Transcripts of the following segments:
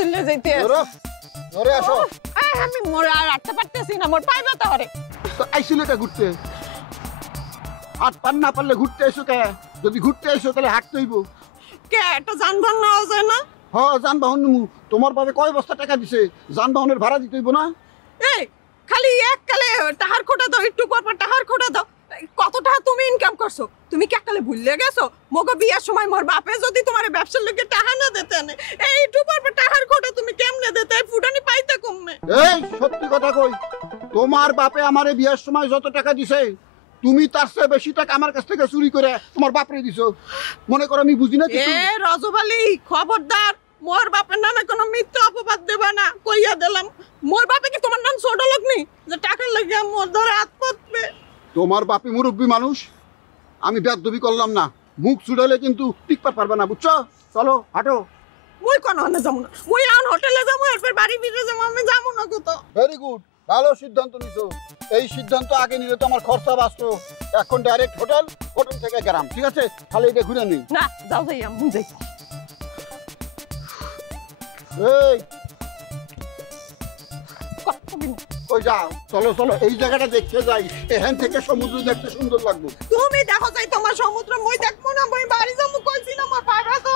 চলে যাইতে নরে আসো আমি মোরে আর আটতে পারতেছি না মোর পাই ব্যথা করে তো আইছিলে কে ঘুরতে হাত পান না পারলে ঘুরতে এসো কে যদি ঘুরতে এসো তাহলে হাঁটতে হইব কে একটা যানবাহন নেওয়া যায় না হ্যাঁ যানবাহন নিমু তোমার বাবা কয় বস্তা টাকা দিছে যানবাহনের ভাড়া দিতে হইব না এই খালি এককালে টাহার খোটা দাও একটু পর পর টাহার খোটা দাও কত টাকা তুমি ইনকাম করছো তুমি কি এককালে ভুলে গেছো মগো বিয়ার সময় মোর বাপে যদি তোমার ব্যবসার লোকে টাকা না দিতে না এই একটু পর পর টাহার খোটা তুমি কেমনে দিতে ফুটানি পাইতে কমবে এই সত্যি কথা কই তোমার বাপে আমারে বিয়ার সময় যত টাকা দিছে তুমি তার চেয়ে বেশি টাকা আমার কাছ থেকে চুরি করে তোমার বাপরে দিছো মনে করো আমি বুঝি না কিছু এ রজবালি খবরদার মোর বাপের নামে কোনো মিথ্যা অপবাদ দেবা না কইয়া দিলাম মোর বাপে কি তোমার নাম ছোট লোক নি যে টাকা লাগে মোর ধরে হাত পাতবে তোমার বাপি মুরব্বী মানুষ আমি বেয়াদবি করলাম না মুখ ছুড়ালে কিন্তু টিকতে পারবে না বুঝছো চলো হাঁটো মুই কোন হনে যাবো না মুই আন হোটেলে যাবো এরপর বাড়ি ফিরে যাবো আমি যাবো না কোথাও ভেরি গুড ভালো সিদ্ধান্ত নিছো এই সিদ্ধান্ত আগে নিলে তো আমার খরচা বাঁচতো এখন ডাইরেক্ট হোটেল হোটেল থেকে গ্রাম ঠিক আছে খালি এটা ঘুরে নেই না যাও যাই আমি যাই এই কথা বলি না। কই যাও চলো চলো এই জায়গাটা দেখতে যাই এখান থেকে সমুদ্র দেখতে সুন্দর লাগবে তুমি দেখো যাই তোমার সমুদ্র মই দেখবো না মই বাড়ি যাবো কইছি না আমার পায়রা তো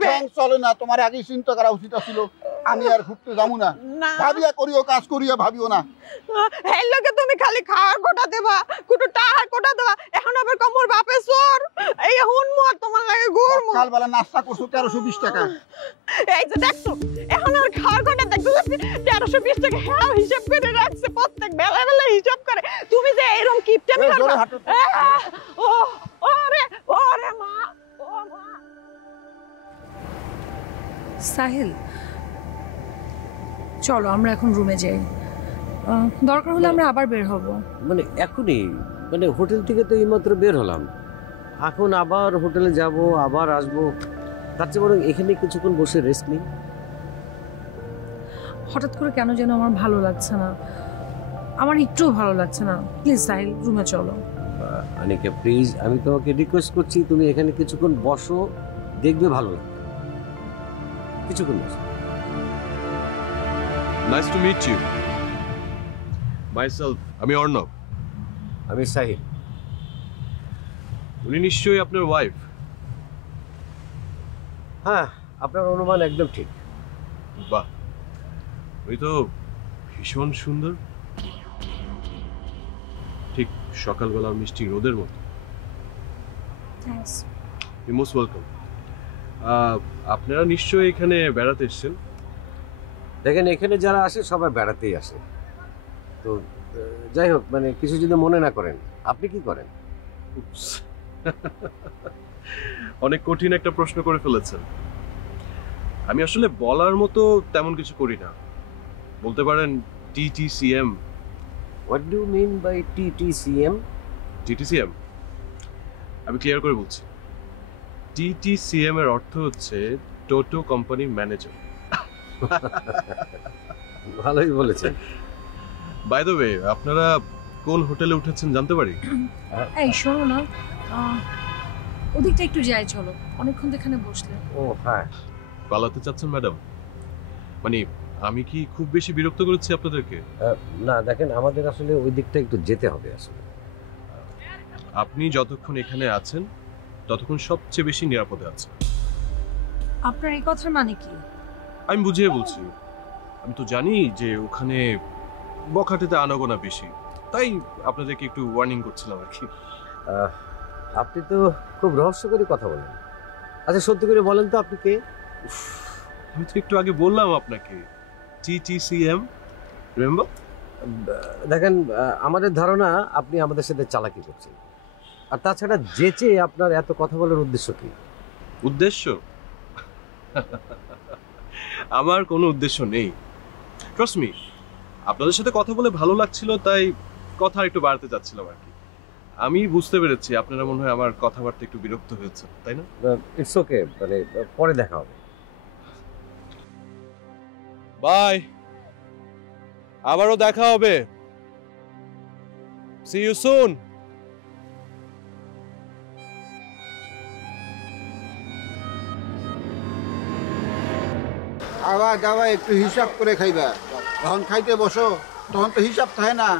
ব্যাংক চলে না তোমার আগে চিন্তা করা উচিত ছিল আমি আর ঘুরতে যাবো না না। ভাবিয়া করিও কাজ করিয়া ভাবিও না এই লোকে তুমি খালি খাওয়ার কোটা দেবা কুটু টাহার কোটা দেবা এখন আবার কমর বাপে চোর এই হুন মোর তোমার লাগে গুড় মোর সকালবেলা নাস্তা করছো 1320 টাকা এই যে দেখছো এখন আর খাওয়ার কোটা দেখছো 1320 টাকা হ্যাঁ হিসাব করে রাখছে প্রত্যেক বেলা বেলা হিসাব করে তুমি যে এরকম কিপটেমি জোরে করবা হাঁটো। ও ওরে মা ও মা সাহিল চলো আমরা এখন রুমে যাই দরকার হলে আমরা আবার বের হব মানে এখনই মানে হোটেল থেকে তো এইমাত্র বের হলাম এখন আবার হোটেলে যাব আবার আসবো তার চেয়ে বরং এখানে কিছুক্ষণ বসে রেস্ট নিই হঠাৎ করে কেন যেন আমার ভালো লাগছে না আমার একটুও ভালো লাগছে না প্লিজ সাহিল রুমে চলো আনিকা প্লিজ আমি তোমাকে রিকোয়েস্ট করছি তুমি এখানে কিছুক্ষণ বসো দেখবে ভালো লাগবে কিছুক্ষণ বসো Nice to meet you. Myself, আমি অর্ণব। আমি সাহিল উনি নিশ্চয়ই আপনার ওয়াইফ। হ্যাঁ আপনার অনুমান একদম ঠিক বাহ, উনি তো ভীষণ সুন্দর, ঠিক সকালবেলা মিষ্টি রোদের মতো। Thanks you most welcome. আপনারা নিশ্চয়ই এখানে বেড়াতে এসেছেন। দেখেন এখানে যারা আসে সবাই বেড়াতেই আসে তো যাই হোক মানে কিছু যদি মনে না করেন আপনি কি করেন Oops. অনেক কঠিন একটা প্রশ্ন করে ফেলেছেন। আমি আসলে বলার মতো তেমন কিছু করি না, বলতে পারেন TTCM। What do mean by TTCM? TTCM আমি ক্লিয়ার করে বলছি, TTCM এর অর্থ হচ্ছে টোটো কোম্পানি ম্যানেজার। ভালোই বলেছেন। বাই দ্য ওয়ে, আপনারা কোন হোটেলে উঠেছেন জানতে পারি? এই শোনো না ওদিকটা একটু যাই চলো অনেকক্ষণ তো এখানে বসলে ও হ্যাঁ পালাতে চাচ্ছেন ম্যাডাম? মানে আমি কি খুব বেশি বিরক্ত করেছি আপনাদেরকে? না দেখেন আমাদের আসলে ওই দিকটা একটু যেতে হবে আসলে। আপনি যতক্ষণ এখানে আছেন ততক্ষণ সবচেয়ে বেশি নিরাপদে আছেন। আপনার এই কথার মানে কি? আমি বুঝিয়ে বলছি, আমি তো জানি যে ওখানে বখাটেতে আনাগোনা বেশি, তাই আপনাদেরকে একটু ওয়ার্নিং করছিলাম আর কি। আপনি তো খুব রহস্যকরী কথা বলেন। আচ্ছা সত্যি করে বলেন তো আপনি কে? আমি তো একটু আগে বললাম আপনাকে, TTCM, রিমেম্বার? দেখেন আমাদের ধারণা আপনি আমাদের সাথে চালাকি করছেন, আর তাছাড়া যেচে আপনার এত কথা বলার উদ্দেশ্য কি? উদ্দেশ্য? আমার কোনো উদ্দেশ্য নেই, ট্রাস্ট মি। আপনাদের সাথে কথা বলে ভালো লাগছিল, তাই কথা একটু বাড়তে যাচ্ছিলাম আর কি। আমি বুঝতে পেরেছি আপনারা মনে হয় আমার কথাবার্তা একটু বিরক্ত হয়েছে, তাই না? ইটস ওকে, মানে পরে দেখা হবে। বাই, আবারও দেখা হবে। See you soon. খাওয়া দাওয়া একটু হিসাব করে খাইবা। যখন খাইতে বসো তখন তো হিসাব থাকে না।